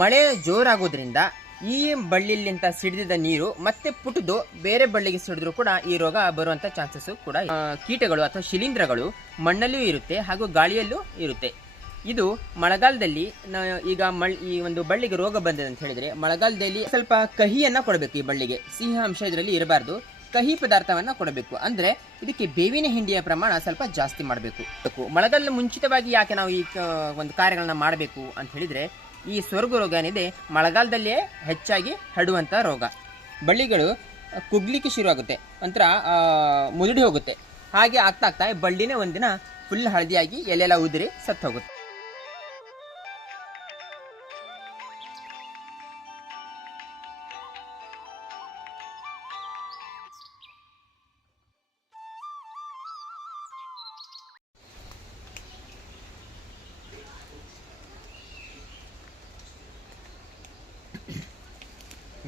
ಮಳೆ ಜೋರಾಗೋದ್ರಿಂದ ಈ ಬಳ್ಳಿಲಿಂತ ಸಿಡಿದ ನೀರು ಮತ್ತೆ ಪುಟಿದು ಬೇರೆ ಬಳ್ಳಿಗೆ ಸಿಡಿದ್ರು ಕೂಡ ಈ ರೋಗ ಬರುವಂತ ಚಾನ್ಸಸ್ ಕೂಡ. ಕೀಟಗಳು ಅಥವಾ ಶಿಲೀಂಧ್ರಗಳು ಮಣ್ಣಲ್ಲೂ ಇರುತ್ತೆ ಹಾಗೂ ಗಾಳಿಯಲ್ಲೂ ಇರುತ್ತೆ. ಇದು ಮಳೆಗಾಲದಲ್ಲಿ ಈಗ ಮಳ್ ಈ ಒಂದು ಬಳ್ಳಿಗೆ ರೋಗ ಬಂದಿದೆ ಅಂತ ಹೇಳಿದ್ರೆ ಮಳೆಗಾಲದಲ್ಲಿ ಸ್ವಲ್ಪ ಕಹಿಯನ್ನ ಕೊಡಬೇಕು ಈ ಬಳ್ಳಿಗೆ. ಸಿಹಿ ಅಂಶ ಇದರಲ್ಲಿ ಇರಬಾರ್ದು. ಕಹಿ ಪದಾರ್ಥವನ್ನ ಕೊಡಬೇಕು. ಅಂದ್ರೆ ಇದಕ್ಕೆ ಬೇವಿನ ಹಿಂಡಿಯ ಪ್ರಮಾಣ ಸ್ವಲ್ಪ ಜಾಸ್ತಿ ಮಾಡಬೇಕು. ಮಳೆಗಾಲ ಮುಂಚಿತವಾಗಿ ಯಾಕೆ ನಾವು ಈ ಒಂದು ಕಾರ್ಯಗಳನ್ನ ಮಾಡಬೇಕು ಅಂತ ಹೇಳಿದ್ರೆ ಈ ಸ್ವರ್ಗ ರೋಗ ಏನಿದೆ ಮಳೆಗಾಲದಲ್ಲಿಯೇ ಹೆಚ್ಚಾಗಿ ಹರಡುವಂಥ ರೋಗ. ಬಳ್ಳಿಗಳು ಕುಗ್ಲಿಕ್ಕೆ ಶುರುವಾಗುತ್ತೆ. ಒಂಥರ ಮುದುಡಿ ಹೋಗುತ್ತೆ. ಹಾಗೆ ಆಗ್ತಾ ಆಗ್ತಾ ಬಳ್ಳಿನೇ ಒಂದಿನ ಫುಲ್ ಹಳದಿಯಾಗಿ ಎಲೆಲ್ಲ ಉದುರಿ ಸತ್ತು ಹೋಗುತ್ತೆ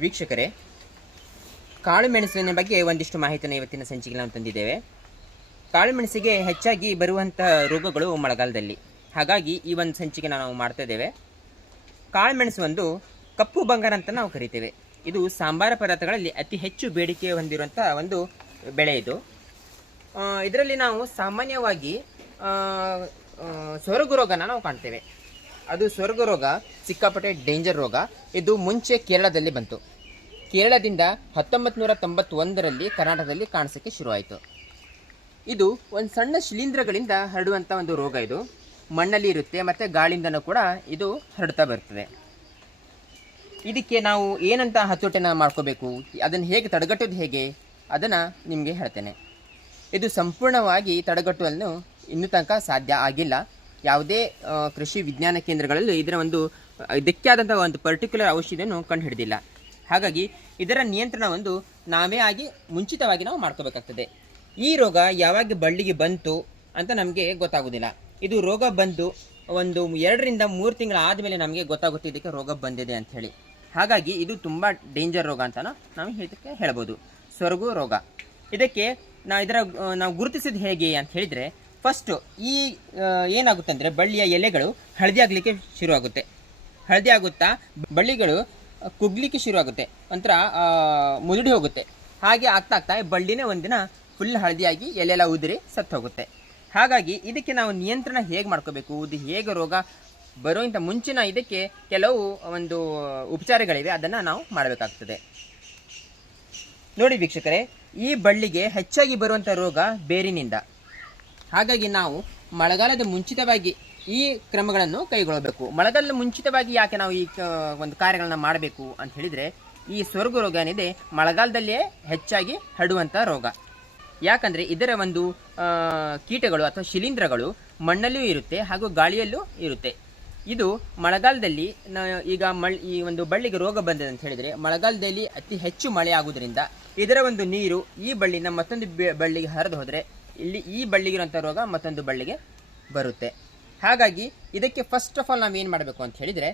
ವೀಕ್ಷಕರೇ, ಕಾಳು ಮೆಣಸಿನ ಬಗ್ಗೆ ಒಂದಿಷ್ಟು ಮಾಹಿತಿಯನ್ನು ಇವತ್ತಿನ ಸಂಚಿಕೆ ನಾವು ತಂದಿದ್ದೇವೆ. ಕಾಳು ಮೆಣಸಿಗೆ ಹೆಚ್ಚಾಗಿ ಬರುವಂತಹ ರೋಗಗಳು ಮಳೆಗಾಲದಲ್ಲಿ. ಹಾಗಾಗಿ ಈ ಒಂದು ಸಂಚಿಕೆ ನಾವು ಮಾಡ್ತಾ ಇದ್ದೇವೆ. ಕಾಳು ಮೆಣಸು ಒಂದು ಕಪ್ಪು ಬಂಗಾರ ಅಂತ ನಾವು ಕರಿತೇವೆ. ಇದು ಸಾಂಬಾರ ಪದಾರ್ಥಗಳಲ್ಲಿ ಅತಿ ಹೆಚ್ಚು ಬೇಡಿಕೆ ಹೊಂದಿರುವಂಥ ಒಂದು ಬೆಳೆ ಇದು. ಇದರಲ್ಲಿ ನಾವು ಸಾಮಾನ್ಯವಾಗಿ ಸೊರಗು ರೋಗನ ನಾವು ಕಾಣ್ತೇವೆ. ಅದು ಸ್ವರ್ಗ ರೋಗ, ಸಿಕ್ಕಾಪಟ್ಟೆ ಡೇಂಜರ್ ರೋಗ. ಇದು ಮುಂಚೆ ಕೇರಳದಲ್ಲಿ ಬಂತು. ಕೇರಳದಿಂದ ಹತ್ತೊಂಬತ್ತು ನೂರ ತೊಂಬತ್ತೊಂದರಲ್ಲಿ ಕರ್ನಾಟಕದಲ್ಲಿ ಕಾಣಿಸೋಕ್ಕೆ ಶುರುವಾಯಿತು. ಇದು ಒಂದು ಸಣ್ಣ ಶಿಲೀಂಧ್ರಗಳಿಂದ ಹರಡುವಂಥ ಒಂದು ರೋಗ ಇದು. ಮಣ್ಣಲ್ಲಿ ಇರುತ್ತೆ, ಮತ್ತು ಗಾಳಿಯಿಂದನೂ ಕೂಡ ಇದು ಹರಡ್ತಾ ಬರ್ತದೆ. ಇದಕ್ಕೆ ನಾವು ಏನಂತ ಹತೋಟಿನ ಮಾಡ್ಕೋಬೇಕು? ಅದನ್ನು ಹೇಗೆ ತಡೆಗಟ್ಟೋದು ಹೇಗೆ? ಅದನ್ನು ನಿಮಗೆ ಹೇಳ್ತೇನೆ. ಇದು ಸಂಪೂರ್ಣವಾಗಿ ತಡೆಗಟ್ಟುವನ್ನು ಇನ್ನೂ ತನಕ ಸಾಧ್ಯ ಆಗಿಲ್ಲ. ಯಾವುದೇ ಕೃಷಿ ವಿಜ್ಞಾನ ಕೇಂದ್ರಗಳಲ್ಲೂ ಇದರ ಒಂದು ಇದಕ್ಕೆ ಆದಂಥ ಒಂದು ಪರ್ಟಿಕ್ಯುಲರ್ ಔಷಧಿಯನ್ನು ಕಂಡುಹಿಡಿದಿಲ್ಲ. ಹಾಗಾಗಿ ಇದರ ನಿಯಂತ್ರಣ ಒಂದು ನಾವೇ ಆಗಿ ಮುಂಚಿತವಾಗಿ ನಾವು ಮಾಡ್ಕೋಬೇಕಾಗ್ತದೆ. ಈ ರೋಗ ಯಾವಾಗ ಬಳ್ಳಿಗೆ ಬಂತು ಅಂತ ನಮಗೆ ಗೊತ್ತಾಗೋದಿಲ್ಲ. ಇದು ರೋಗ ಬಂದು ಒಂದು ಎರಡರಿಂದ ಮೂರು ತಿಂಗಳ ಆದಮೇಲೆ ನಮಗೆ ಗೊತ್ತಾಗುತ್ತೆ ಇದಕ್ಕೆ ರೋಗ ಬಂದಿದೆ ಅಂತ ಹೇಳಿ. ಹಾಗಾಗಿ ಇದು ತುಂಬ ಡೇಂಜರ್ ರೋಗ ಅಂತ ನಾವು ಇದಕ್ಕೆ ಹೇಳ್ಬೋದು. ಸೊರಗು ರೋಗ. ಇದಕ್ಕೆ ನಾವು ಇದರ ನಾವು ಗುರುತಿಸಿದ ಹೇಗೆ ಅಂತ ಹೇಳಿದರೆ ಫಸ್ಟು ಈ ಏನಾಗುತ್ತೆ ಅಂದರೆ ಬಳ್ಳಿಯ ಎಲೆಗಳು ಹಳದಿ ಆಗಲಿಕ್ಕೆ ಶುರುವಾಗುತ್ತೆ. ಹಳದಿ ಆಗುತ್ತಾ ಬಳ್ಳಿಗಳು ಕುಗ್ಲಿಕ್ಕೆ ಶುರುವಾಗುತ್ತೆ. ಒಂಥರ ಮುದುಡಿ ಹೋಗುತ್ತೆ. ಹಾಗೆ ಆಗ್ತಾ ಆಗ್ತಾ ಬಳ್ಳಿನೇ ಒಂದಿನ ಫುಲ್ ಹಳದಿಯಾಗಿ ಎಲೆಲ್ಲ ಉದುರಿ ಸತ್ತು ಹೋಗುತ್ತೆ. ಹಾಗಾಗಿ ಇದಕ್ಕೆ ನಾವು ನಿಯಂತ್ರಣ ಹೇಗೆ ಮಾಡ್ಕೋಬೇಕು? ಇದು ಹೇಗೆ ರೋಗ ಬರೋಂಥ ಮುಂಚಿನ ಇದಕ್ಕೆ ಕೆಲವು ಒಂದು ಉಪಚಾರಗಳಿವೆ. ಅದನ್ನು ನಾವು ಮಾಡಬೇಕಾಗ್ತದೆ. ನೋಡಿ ವೀಕ್ಷಕರೇ, ಈ ಬಳ್ಳಿಗೆ ಹೆಚ್ಚಾಗಿ ಬರುವಂಥ ರೋಗ ಬೇರಿನಿಂದ. ಹಾಗಾಗಿ ನಾವು ಮಳೆಗಾಲದ ಮುಂಚಿತವಾಗಿ ಈ ಕ್ರಮಗಳನ್ನು ಕೈಗೊಳ್ಳಬೇಕು. ಮಳೆಗಾಲದ ಮುಂಚಿತವಾಗಿ ಯಾಕೆ ನಾವು ಈ ಒಂದು ಕಾರ್ಯಗಳನ್ನ ಮಾಡಬೇಕು ಅಂತ ಹೇಳಿದ್ರೆ, ಈ ಸ್ವರ್ಗ ರೋಗ ಏನಿದೆ, ಮಳೆಗಾಲದಲ್ಲಿಯೇ ಹೆಚ್ಚಾಗಿ ಹರಡುವಂಥ ರೋಗ. ಯಾಕಂದ್ರೆ ಇದರ ಒಂದು ಕೀಟಗಳು ಅಥವಾ ಶಿಲೀಂಧ್ರಗಳು ಮಣ್ಣಲ್ಲೂ ಇರುತ್ತೆ ಹಾಗೂ ಗಾಳಿಯಲ್ಲೂ ಇರುತ್ತೆ. ಇದು ಮಳೆಗಾಲದಲ್ಲಿ ಈಗ ಮಳ್, ಈ ಒಂದು ಬಳ್ಳಿಗೆ ರೋಗ ಬಂದಿದೆ ಅಂತ ಹೇಳಿದ್ರೆ, ಮಳೆಗಾಲದಲ್ಲಿ ಅತಿ ಹೆಚ್ಚು ಮಳೆ ಆಗುವುದರಿಂದ ಇದರ ಒಂದು ನೀರು ಈ ಬಳ್ಳಿನ ಮತ್ತೊಂದು ಬಳ್ಳಿಗೆ ಹರಿದು ಹೋದರೆ ಇಲ್ಲಿ ಈ ಬಳ್ಳಿಗಿರುವಂಥ ರೋಗ ಮತ್ತೊಂದು ಬಳ್ಳಿಗೆ ಬರುತ್ತೆ. ಹಾಗಾಗಿ ಇದಕ್ಕೆ ಫಸ್ಟ್ ಆಫ್ ಆಲ್ ನಾವು ಏನು ಮಾಡಬೇಕು ಅಂತ ಹೇಳಿದರೆ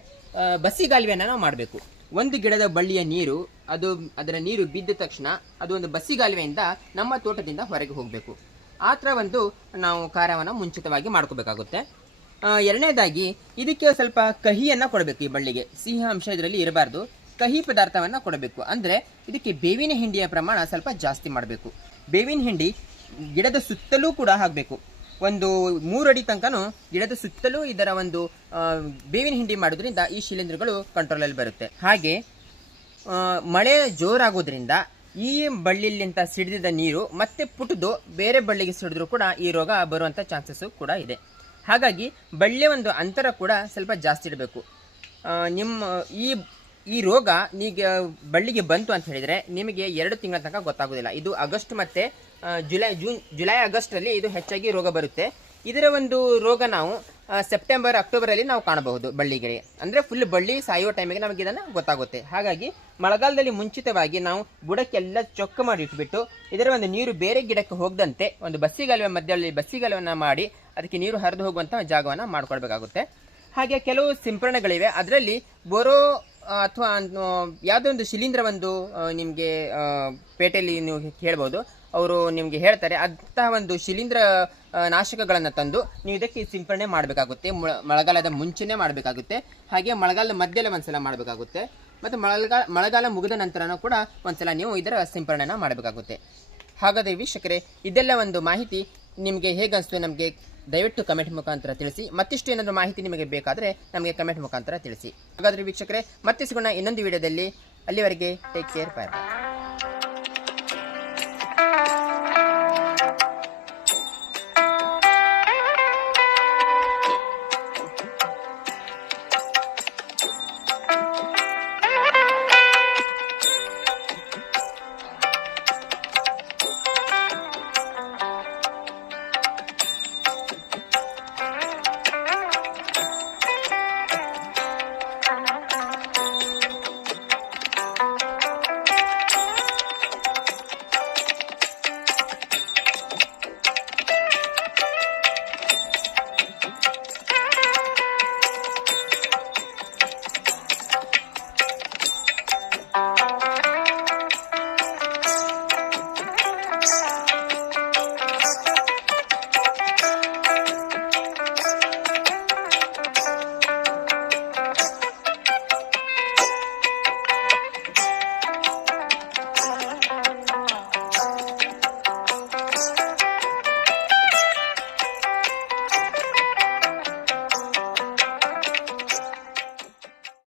ಬಸಿಗಾಲುವೆಯನ್ನು ನಾವು ಮಾಡಬೇಕು. ಒಂದು ಗಿಡದ ಬಳ್ಳಿಯ ನೀರು, ಅದು ಅದರ ನೀರು ಬಿದ್ದ ತಕ್ಷಣ ಅದು ಒಂದು ಬಸಿಗಾಲುವೆಯಿಂದ ನಮ್ಮ ತೋಟದಿಂದ ಹೊರಗೆ ಹೋಗಬೇಕು. ಆ ಥರ ಒಂದು ನಾವು ಕಾರ್ಯವನ್ನು ಮುಂಚಿತವಾಗಿ ಮಾಡ್ಕೋಬೇಕಾಗುತ್ತೆ. ಎರಡನೇದಾಗಿ ಇದಕ್ಕೆ ಸ್ವಲ್ಪ ಕಹಿಯನ್ನು ಕೊಡಬೇಕು ಈ ಬಳ್ಳಿಗೆ. ಸಿಹಿ ಅಂಶ ಇದರಲ್ಲಿ ಇರಬಾರ್ದು. ಕಹಿ ಪದಾರ್ಥವನ್ನು ಕೊಡಬೇಕು. ಅಂದರೆ ಇದಕ್ಕೆ ಬೇವಿನ ಹಿಂಡಿಯ ಪ್ರಮಾಣ ಸ್ವಲ್ಪ ಜಾಸ್ತಿ ಮಾಡಬೇಕು. ಬೇವಿನ ಹಿಂಡಿ ಗಿಡದ ಸುತ್ತಲೂ ಕೂಡ ಹಾಕಬೇಕು. ಒಂದು ಮೂರು ಅಡಿ ತನಕನೂ ಗಿಡದ ಸುತ್ತಲೂ ಇದರ ಒಂದು ಬೇವಿನ ಹಿಂಡಿ ಮಾಡೋದ್ರಿಂದ ಈ ಶಿಲೀಂಧ್ರಗಳು ಕಂಟ್ರೋಲಲ್ಲಿ ಬರುತ್ತೆ. ಹಾಗೆ ಮಳೆ ಜೋರಾಗೋದ್ರಿಂದ ಈ ಬಳ್ಳಿಲಿಂತ ಸಿಡಿದ ನೀರು ಮತ್ತೆ ಪುಟಿದು ಬೇರೆ ಬಳ್ಳಿಗೆ ಸಿಡಿದ್ರು ಕೂಡ ಈ ರೋಗ ಬರುವಂಥ ಚಾನ್ಸಸ್ಸು ಕೂಡ ಇದೆ. ಹಾಗಾಗಿ ಬಳ್ಳಿಯ ಒಂದು ಅಂತರ ಕೂಡ ಸ್ವಲ್ಪ ಜಾಸ್ತಿ ಇಡಬೇಕು. ನಿಮ್ಮ, ಈ ಈ ರೋಗ ನೀಗೆ, ಬಳ್ಳಿಗೆ ಬಂತು ಅಂತ ಹೇಳಿದರೆ ನಿಮಗೆ ಎರಡು ತಿಂಗಳ ತನಕ ಗೊತ್ತಾಗೋದಿಲ್ಲ. ಇದು ಆಗಸ್ಟ್ ಮತ್ತು ಜುಲೈ, ಜೂನ್, ಜುಲೈ, ಆಗಸ್ಟಲ್ಲಿ ಇದು ಹೆಚ್ಚಾಗಿ ರೋಗ ಬರುತ್ತೆ. ಇದರ ಒಂದು ರೋಗ ನಾವು ಸೆಪ್ಟೆಂಬರ್, ಅಕ್ಟೋಬರಲ್ಲಿ ನಾವು ಕಾಣಬಹುದು ಬಳ್ಳಿಗೆ. ಅಂದರೆ ಫುಲ್ ಬಳ್ಳಿ ಸಾಯುವ ಟೈಮಿಗೆ ನಮಗೆ ಇದನ್ನು ಗೊತ್ತಾಗುತ್ತೆ. ಹಾಗಾಗಿ ಮಳೆಗಾಲದಲ್ಲಿ ಮುಂಚಿತವಾಗಿ ನಾವು ಬುಡಕ್ಕೆಲ್ಲ ಚೊಕ್ಕ ಮಾಡಿ ಇಟ್ಬಿಟ್ಟು, ಇದರ ಒಂದು ನೀರು ಬೇರೆ ಗಿಡಕ್ಕೆ ಹೋಗದಂತೆ ಒಂದು ಬಸ್ಸಿಗಾಲುವೆ ಮಧ್ಯದಲ್ಲಿ ಬಸ್ಸಿಗಾಲುವನ್ನು ಮಾಡಿ ಅದಕ್ಕೆ ನೀರು ಹರಿದು ಹೋಗುವಂಥ ಜಾಗವನ್ನು ಮಾಡ್ಕೊಳ್ಬೇಕಾಗುತ್ತೆ. ಹಾಗೆ ಕೆಲವು ಸಿಂಪರಣೆಗಳಿವೆ. ಅದರಲ್ಲಿ ಬೋರೋ ಅಥವಾ ಯಾವುದೋ ಒಂದು ಶಿಲೀಂಧ್ರ ಒಂದು ನಿಮಗೆ ಪೇಟೆಯಲ್ಲಿ ನೀವು ಕೇಳ್ಬೋದು. ಅವರು ನಿಮಗೆ ಹೇಳ್ತಾರೆ, ಅಂತಹ ಒಂದು ಶಿಲೀಂಧ್ರ ನಾಶಕಗಳನ್ನು ತಂದು ನೀವು ಇದಕ್ಕೆ ಸಿಂಪಡಣೆ ಮಾಡಬೇಕಾಗುತ್ತೆ ಮಳೆಗಾಲದ ಮುಂಚೆನೇ ಮಾಡಬೇಕಾಗುತ್ತೆ, ಹಾಗೆ ಮಳೆಗಾಲದ ಮಧ್ಯದಲ್ಲಿ ಒಂದ್ಸಲ ಮಾಡಬೇಕಾಗುತ್ತೆ, ಮತ್ತು ಮಳೆಗಾಲ ಮಳೆಗಾಲ ಮುಗಿದ ನಂತರನೂ ಕೂಡ ಒಂದ್ಸಲ ನೀವು ಇದರ ಸಿಂಪರಣೆನ ಮಾಡಬೇಕಾಗುತ್ತೆ. ಹಾಗಾದರೆ ವೀಕ್ಷಕರೇ, ಇದೆಲ್ಲ ಒಂದು ಮಾಹಿತಿ ನಿಮಗೆ ಹೇಗೆ ಅನಿಸ್ತು ನಮಗೆ ದಯವಿಟ್ಟು ಕಮೆಂಟ್ ಮುಖಾಂತರ ತಿಳಿಸಿ, ಮತ್ತಿಷ್ಟು ಏನಾದರೂ ಮಾಹಿತಿ ನಿಮಗೆ ಬೇಕಾದರೆ ನಮಗೆ ಕಮೆಂಟ್ ಮುಖಾಂತರ ತಿಳಿಸಿ. ಹಾಗಾದರೆ ವೀಕ್ಷಕರೇ, ಮತ್ತೆ ಸಿಗೋಣ ಇನ್ನೊಂದು ವಿಡಿಯೋದಲ್ಲಿ, ಅಲ್ಲಿವರೆಗೆ ಟೇಕ್ ಕೇರ್ ಬಾಯ್